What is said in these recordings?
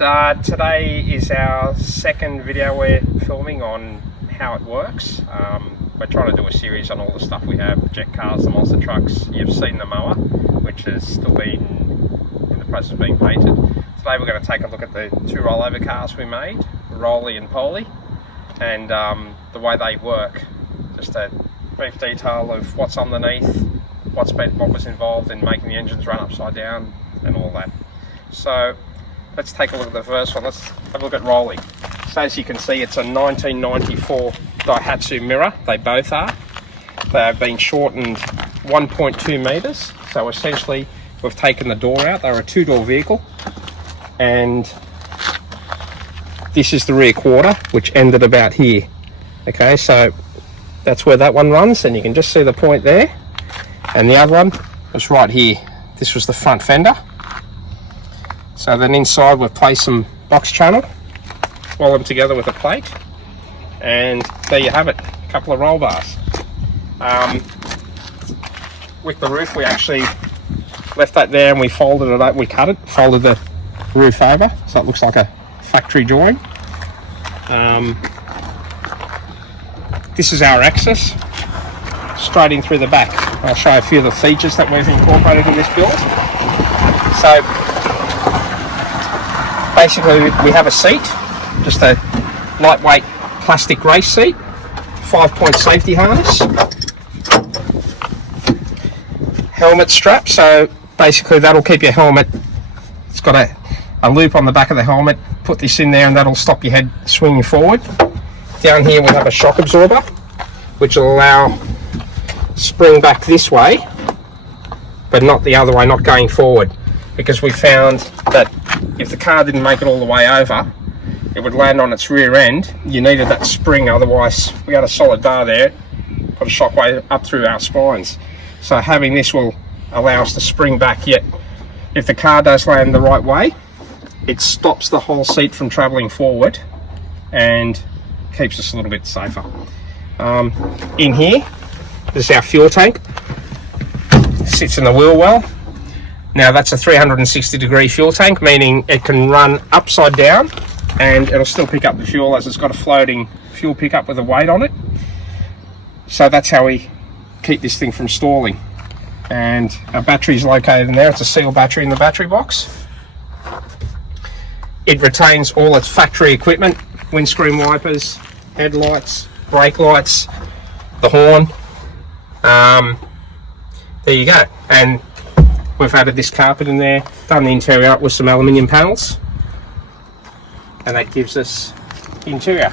Today is our second video we're filming on how it works. We're trying to do a series on all the stuff we have, the jet cars, the monster trucks. You've seen the mower, which has still been in the process of being painted. Today we're going to take a look at the two rollover cars we made, Rolly and Polly, and the way they work. Just a brief detail of what's underneath, what was involved in making the engines run upside down and all that. So let's take a look at the first one. Let's have a look at Rolly. So as you can see, it's a 1994 Daihatsu Mirror. They both are. They have been shortened 1.2 meters. So essentially we've taken the door out. They're a two-door vehicle, and this is the rear quarter, which ended about here. Okay, so that's where that one runs, and you can just see the point there. And the other one was right here. This was the front fender. So then inside we've placed some box channel, weld them together with a plate, and there you have it, a couple of roll bars. With the roof, we actually left that there and we folded it up, we cut it, folded the roof over so it looks like a factory drawing. This is our axis, straight in through the back. I'll show you a few of the features that we've incorporated in this build. So basically we have a seat, just a lightweight plastic race seat, 5-point safety harness, helmet strap, so basically that'll keep your helmet, it's got a loop on the back of the helmet, put this in there and that'll stop your head swinging forward. Down here we have a shock absorber, which will allow spring back this way, but not the other way, not going forward, because we found that if the car didn't make it all the way over, it would land on its rear end. You needed that spring, otherwise we had a solid bar there, put a shockwave up through our spines. So having this will allow us to spring back, yet if the car does land the right way, it stops the whole seat from travelling forward and keeps us a little bit safer. In here, this is our fuel tank. Sits in the wheel well. Now that's a 360-degree fuel tank, meaning it can run upside down and it'll still pick up the fuel, as it's got a floating fuel pickup with a weight on it. So that's how we keep this thing from stalling. And our battery is located in there. It's a sealed battery in the battery box. It retains all its factory equipment, windscreen wipers, headlights, brake lights, the horn. There you go. And we've added this carpet in there, done the interior up with some aluminium panels, and that gives us the interior.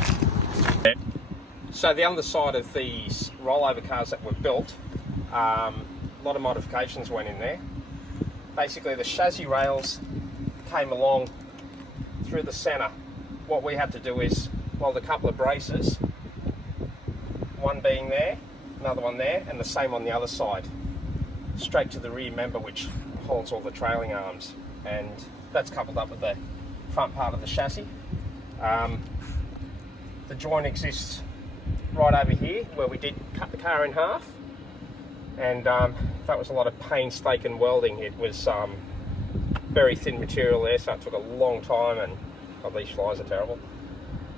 So the underside of these rollover cars that were built, a lot of modifications went in there. Basically the chassis rails came along through the centre. What we had to do is weld a couple of braces, one being there, another one there, and the same on the other side, straight to the rear member, which holds all the trailing arms, and that's coupled up with the front part of the chassis. The joint exists right over here where we did cut the car in half, and that was a lot of painstaking welding. It was very thin material there, so it took a long time, and oh, these flies are terrible,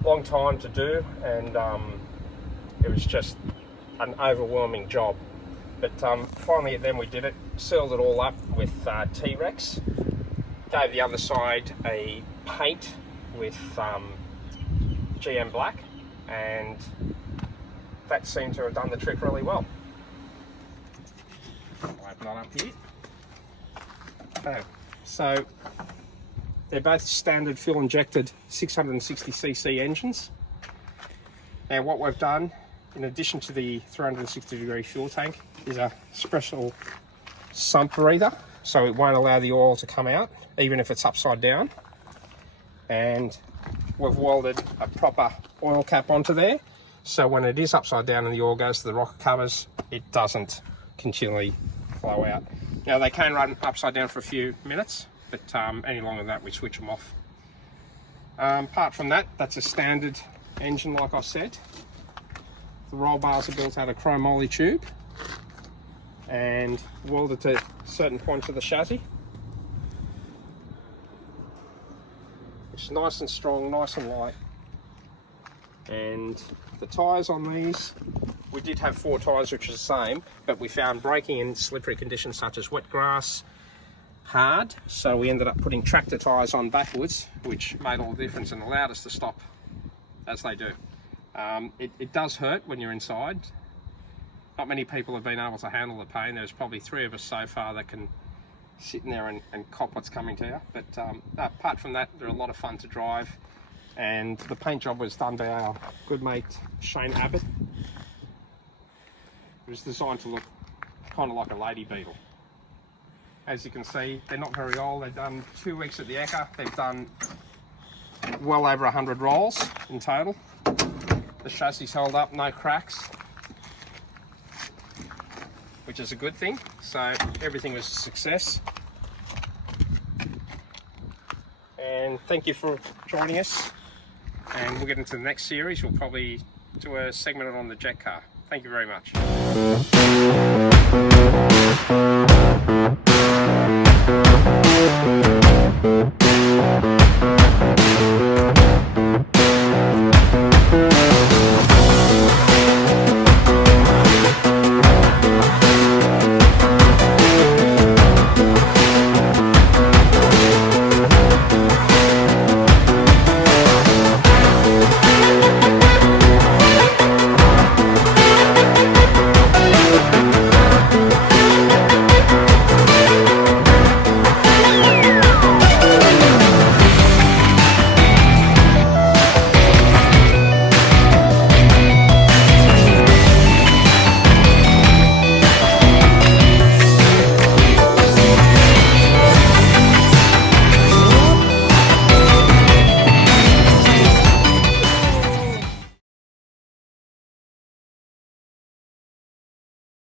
long time to do, and it was just an overwhelming job. But finally then we did it, sealed it all up with T-Rex, gave the other side a paint with GM Black, and that seemed to have done the trick really well. I'll open that up here. Okay, so they're both standard fuel injected 660cc engines. Now what we've done, in addition to the 360-degree fuel tank, is a special sump breather, so it won't allow the oil to come out even if it's upside down. And we've welded a proper oil cap onto there, so when it is upside down and the oil goes to the rocker covers, it doesn't continually flow out. Now they can run upside down for a few minutes, but any longer than that we switch them off. Apart from that, that's a standard engine, like I said. The roll bars are built out of chromoly tube and welded to certain points of the chassis. Looks nice and strong, nice and light. And the tyres on these, we did have 4 tyres which are the same, but we found braking in slippery conditions such as wet grass hard, so we ended up putting tractor tyres on backwards, which made all the difference and allowed us to stop as they do. It does hurt when you're inside. Not many people have been able to handle the pain. There's probably 3 of us so far that can sit in there and cop what's coming to you. But apart from that, they're a lot of fun to drive. And the paint job was done by our good mate Shane Abbott. It was designed to look kind of like a lady beetle. As you can see, they're not very old. They've done 2 weeks at the Ekka. They've done well over 100 rolls in total. The chassis held up, no cracks, which is a good thing. So everything was a success. And thank you for joining us. And we'll get into the next series. We'll probably do a segment on the jet car. Thank you very much.